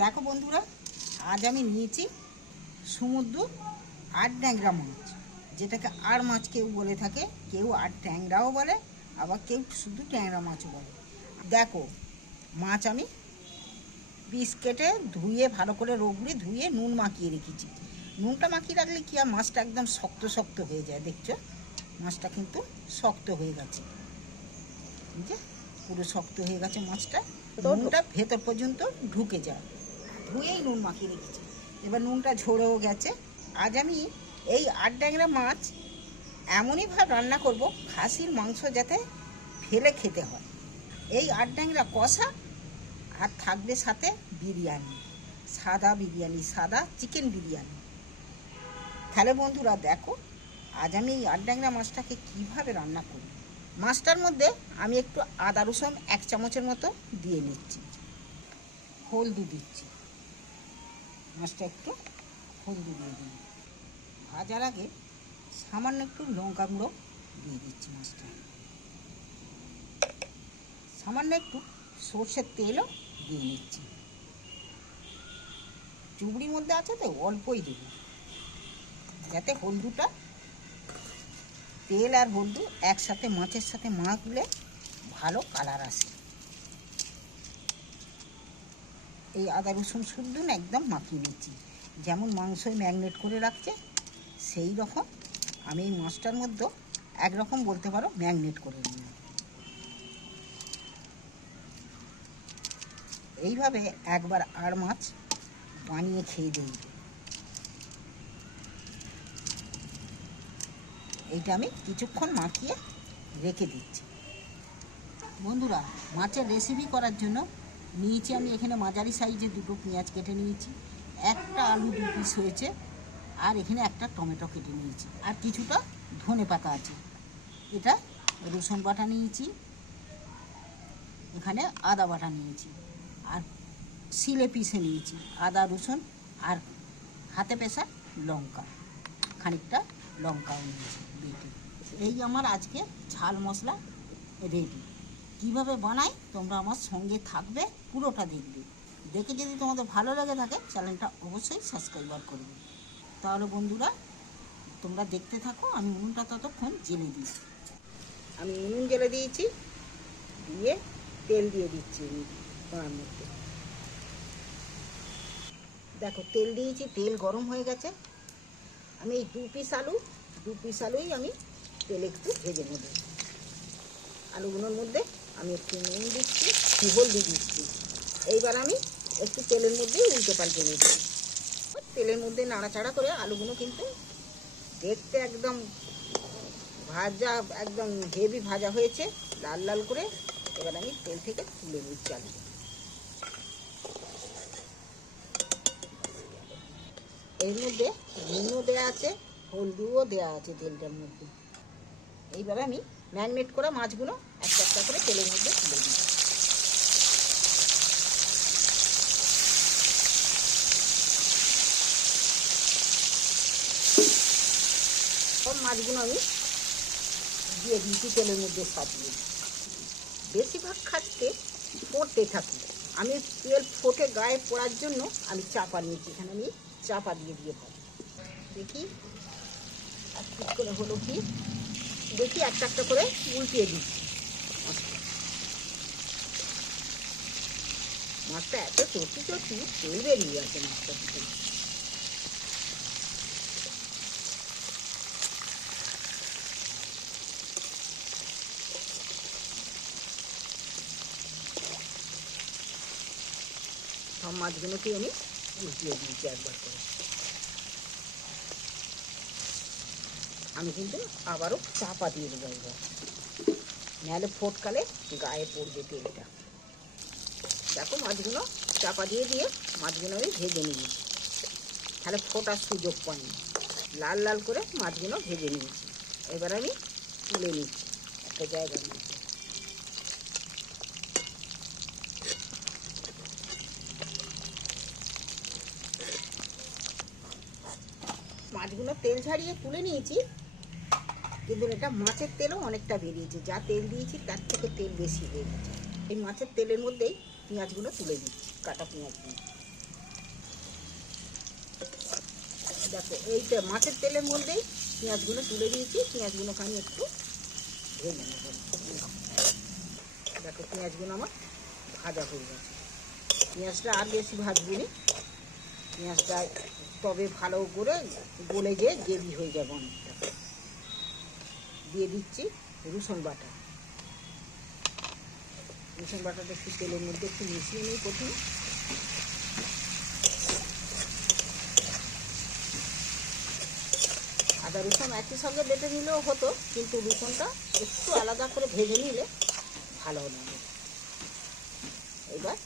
দেখো বন্ধুরা আজ আমি নিয়েছি সমুদ্র আর ট্যাংরা মাছ যেটাকে আর মাছ কেউ বলে থাকে কেউ আর ট্যাংরাও বলে আবার কেউ শুধু ট্যাংরা মাছও বলে। দেখো মাছ আমি পিস কেটে ধুয়ে ভালো করে রোগড়ে ধুয়ে নুন মাখিয়ে রেখেছি। নুনটা মাখিয়ে রাখলে কি আর মাছটা একদম শক্ত শক্ত হয়ে যায় দেখছ? মাছটা কিন্তু শক্ত হয়ে গেছে। যে পুরো শক্ত হয়ে গেছে মাছটা। নুনটা ভেতর পর্যন্ত ঢুকে যায়। ধুয়েই নুন মাখিয়ে রেখেছি। এবার নুনটা ঝরেও গেছে। আজ আমি এই আট ড্যাংরা মাছ এমনই ভাবে রান্না করব, খাসির মাংস যাতে ফেলে খেতে হয়। এই আট ড্যাংরা কষা আর থাকবে সাথে বিরিয়ানি, সাদা বিরিয়ানি, সাদা চিকেন বিরিয়ানি। তাহলে বন্ধুরা দেখো, আজ আমি এই আট ড্যাংরা মাছটাকে কীভাবে রান্না করি মাছটার মধ্যে আমি একটু আদা রসুন এক চামচের মতো দিয়ে নিচ্ছি, হলদি দিচ্ছি। মাছটা একটু হলদি দিয়ে দিই ভাজার আগে সামান্য একটু লঙ্কা গুঁড়ো দিয়ে দিচ্ছি মাছটা। সামান্য একটু সর্ষের তেলও দিয়ে নিচ্ছি। চুবড়ির মধ্যে আছে তো অল্পই দেবো। যাতে হলদুটা, তেল আর হলদু একসাথে মাছের সাথে মাখলে ভালো কালার আসে। এই আদা রসুন শুদ্ধ একদম মাখিয়ে নিচ্ছি। যেমন মাংসই ম্যাগনেট করে রাখছে, সেই রকম আমি এই মাছটার মধ্যে একরকম বলতে পারো ম্যাগনেট করে নিলাম। এইভাবে একবার আর মাছ বানিয়ে খেয়ে দিই এইটা আমি কিছুক্ষণ মাখিয়ে রেখে দিচ্ছি। বন্ধুরা, মাছের রেসিপি করার জন্য নিয়েছি আমি এখানে মাঝারি সাইজে দুটো পেঁয়াজ কেটে নিয়েছি, একটা আলু দু পিস হয়েছে, আর এখানে একটা টমেটো কেটে নিয়েছি, আর কিছুটা ধনে পাতা আছে। এটা রসুন বাটা নিয়েছি, এখানে আদা বাটা নিয়েছি, আর শিলে পিসে নিয়েছি, আদা, রসুন, আর হাতে পেশা লঙ্কা, খানিকটা লঙ্কাও নিয়েছি, বেটে। এই আমার আজকে ঝাল মশলা রেডি। কীভাবে বানাই, তোমরা আমার সঙ্গে থাকবে, পুরোটা দেখবে। দেখে যদি তোমাদের ভালো লেগে থাকে, চ্যানেলটা অবশ্যই সাবস্ক্রাইবার করবে। তাহলে বন্ধুরা, তোমরা দেখতে থাকো, আমি উনুনটা ততক্ষণ জেলে দিই আমি উনুন জেলে দিয়েছি, দিয়ে তেল দিয়ে দিচ্ছি কড়ার মধ্যে। দেখো, তেল দিয়েছি, তেল গরম হয়ে গেছে। আমি এই দু পিস আলু, দু পিস আলুই আমি তেলে একটু ভেজে নেব। আলুগুলোর মধ্যে আমি একটু নুন দিচ্ছি হলদি দিচ্ছি। এইবার আমি একটু তেলের মধ্যেই উল্টে পাল্টে নিচ্ছি। তেলের মধ্যে নাড়াচাড়া করে আলুগুলো কিন্তু দেখতে একদম ভাজা, একদম হেভি ভাজা হয়েছে। লাল লাল করে এবার আমি তেল থেকে তুলে নিচ্ছি আলু। এর মধ্যে নুনও দেওয়া আছে, হলদিও দেওয়া আছে তেলটার মধ্যে। এইবার আমি ম্যাগনেট করা মাছগুলো একটা একটা করে তেলের মধ্যে তুলে দিই। মাছগুলো আমি দিয়ে দিয়েছি, তেলের মধ্যে সাজিয়ে বেশিরভাগ খাটতে পড়তে থাকি। আমি তেল ফোটে গায়ে পড়ার জন্য আমি চাপা নিয়েছি, এখানে আমি চাপা দিয়ে দিয়ে ভাজি। দেখি, আর পিস করে হলো কি? দেখি একটা একটা করে উল্টিয়ে দিচ্ছি মাছটা। এত চটি চটি তেল বেরিয়ে আছে মাছটা সব মাছগুলোকে আমি উল্টিয়ে দিয়েছি একবার করে আমি কিন্তু আবারও চাপা দিয়ে দেবো একবার। নাহলে ফোটকালে গায়ে পড়বে তেলটা। দেখো মাছগুলো চাপা দিয়ে দিয়ে মাছগুলো আমি ভেজে নিয়েছি। তাহলে ফোটার সুযোগ পাইনি। লাল লাল করে মাছগুলো ভেজে নিয়েছি। এবার আমি তুলে নিচ্ছি একটা জায়গার মধ্যে। মাছগুলো তেল ছাড়িয়ে তুলে নিয়েছি। কিন্তু এটা মাছের তেলও অনেকটা বেরিয়েছে। যা তেল দিয়েছি, তার থেকে তেল বেশি গেছে। এই মাছের তেলের মধ্যেই পেঁয়াজগুলো তুলে দিচ্ছি কাটা পেঁয়াজগুলো দেখো, এইটা মাছের তেলের মধ্যেই পেঁয়াজগুলো তুলে দিয়েছি পেঁয়াজগুলো আমি একটু ভেজে নেব। দেখো, পেঁয়াজগুলো আমার ভাজা হয়ে গেছে। পেঁয়াজটা আর বেশি ভাজবো নি। পেঁয়াজটা তবে ভালো করে গলে গিয়ে গ্রেভি হয়ে যাবে অনেকটা। দিয়ে দিচ্ছি রসুন বাটা। রসুন বাটাটা একটু তেলের মধ্যে একটু মিশিয়ে নিই প্রথমে। আদা, রসুন একই সঙ্গে বেটে নিলেও হতো, কিন্তু রসুনটা একটু আলাদা করে ভেজে নিলে ভালো লাগে এবার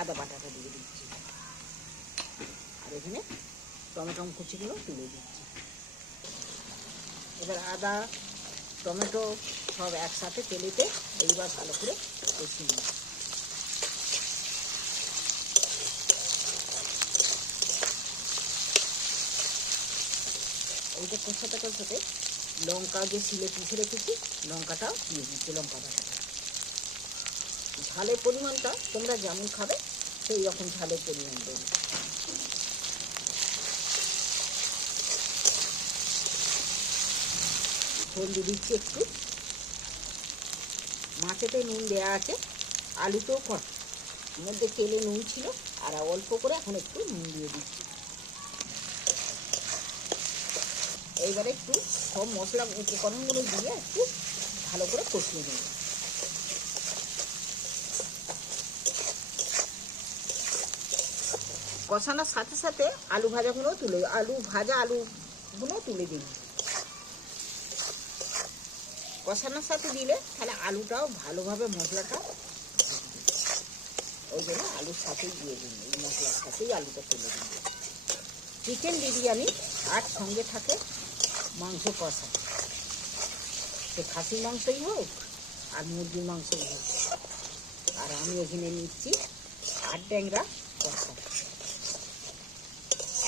আদা বাটাটা দিয়ে দিচ্ছি। আর এখানে টমেটো কুচিগুলো তুলে দিচ্ছি। এবার আদা টমেটো সব একসাথে তেলেতে এইবার ভালো করে কষিয়ে নিই। এইটা কষাতে কষাতে লঙ্কা যে শিলে পিষে রেখেছি, লঙ্কাটাও দিয়ে দিচ্ছি, লঙ্কা বাটাটা। ঝালের পরিমাণটা তোমরা যেমন খাবে সেই রকম ঝালের পরিমাণ দেবে। হলদি দিচ্ছি একটু। মাছেতে নুন দেওয়া আছে, আলুতেও কর মধ্যে তেলে নুন ছিল, আর অল্প করে এখন একটু নুন দিয়ে দিচ্ছি। এইবারে একটু সব মশলা, উপকরণগুলো দিয়ে একটু ভালো করে কষিয়ে নেব। কষানোর সাথে সাথে আলু ভাজাগুলো তুলে, আলু ভাজা আলুগুলো তুলে দিন কষানোর সাথে দিলে তাহলে আলুটাও ভালোভাবে মশলাটা ওই জন্য আলুর সাথেই দিয়ে দিন। এই মশলার সাথেই আলুটা তুলে দিন। চিকেন বিরিয়ানি আর সঙ্গে থাকে মাংস কষা। সে খাসির মাংসই হোক আর মুরগির মাংসই হোক। আর আমি এখানে নিচ্ছি আট ড্যাংরা কষা।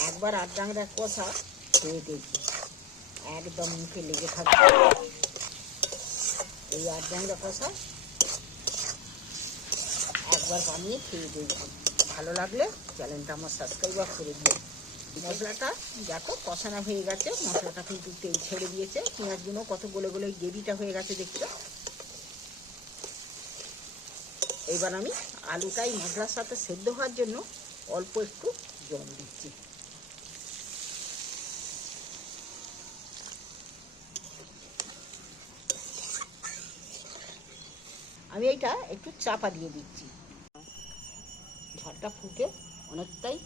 একবার আট ড্যাংরা কষা খেয়ে দেখি একদম মুখে লেগে থাকবে। এই আট ড্যাংরা কষা। একবার বানিয়ে খেয়ে দেখব। ভালো লাগলে চ্যানেলটা আমার সাবস্ক্রাইব করে দিও। মশলাটা দেখো, কষানো হয়ে গেছে। মশলাটা কিন্তু তেল ছেড়ে দিয়েছে। পেঁয়াজগুলো কত গলে গলে গ্রেভিটা হয়ে গেছে দেখছ এবার আমি আলুটাই মশলার সাথে সেদ্ধ হওয়ার জন্য অল্প একটু জল দিচ্ছি। আমি এইটা একটু চাপা দিয়ে দিচ্ছি। ঝালটা ফুটে অনেকটাই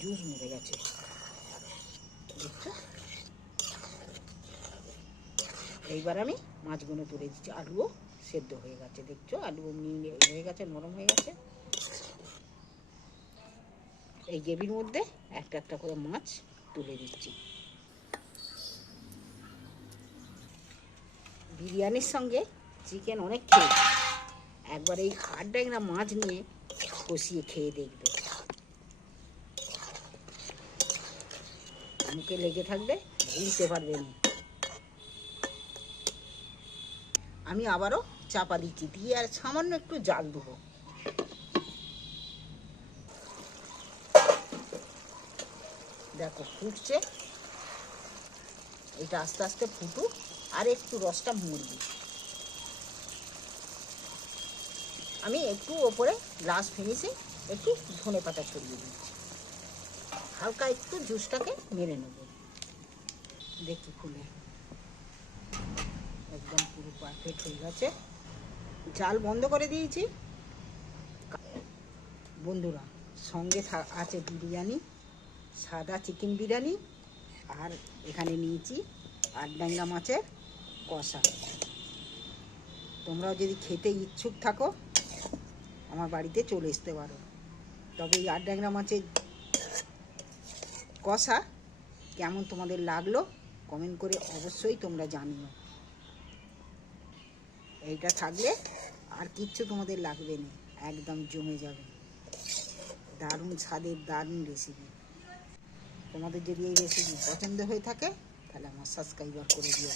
জুস মেরে গেছে। দেখছ? এইবার আমি মাছগুলো তুলে দিচ্ছি। আলুও সেদ্ধ হয়ে গেছে, দেখছ? আলু হয়ে গেছে, নরম হয়ে গেছে। এই গ্রেভির মধ্যে একটা একটা করে মাছ তুলে দিচ্ছি। বিরিয়ানির সঙ্গে চিকেন অনেক খেয়েছি। একবার এই আট ড্যাংরা মাছ নিয়ে কষিয়ে খেয়ে দেখবে। মুখে লেগে থাকবে ভুলতে পারবে না। আমি আবারও চাপা দিচ্ছি, দিয়ে আর সামান্য একটু জাল দেবো। দেখো ফুটছে। এটা আস্তে আস্তে ফুটুক, আর একটু রসটা মরবে। আমি একটু ওপরে গ্লাস ফিনিশে একটু ধনে পাতা ছড়িয়ে দিচ্ছি। হালকা একটু জুসটাকে মেরে নেব। দেখি খুলে একদম পুরো পারফেক্ট হয়ে গেছে। জাল বন্ধ করে দিয়েছি। বন্ধুরা, সঙ্গে আছে বিরিয়ানি, সাদা চিকেন বিরিয়ানি, আর এখানে নিয়েছি আটডাঙ্গা মাছের কষা। তোমরাও যদি খেতে ইচ্ছুক থাকো আমার বাড়িতে চলে আসতে পারো। তবে এই আটডাঙ্গা মাছের কষা, কেমন তোমাদের লাগল কমেন্ট করে অবশ্যই তোমরা জানিও। এইটা থাকলে আর কিচ্ছু তোমাদের লাগবে না, একদম জমে যাবে। দারুণ স্বাদের, দারুণ রেসিপি তোমাদের যদি এই রেসিপি পছন্দ হয়ে থাকে, তাহলে আমার সাবস্ক্রাইবার করে দিও।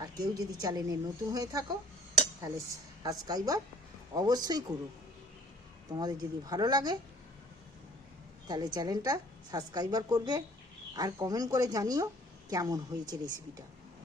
আর কেউ যদি চ্যানেলে নতুন হয়ে থাকো, তাহলে সাবস্ক্রাইবার অবশ্যই করো তোমাদের যদি ভালো লাগে, তাহলে চ্যানেলটা সাবস্ক্রাইবার করবে আর কমেন্ট করে জানিও কেমন হয়েছে রেসিপিটা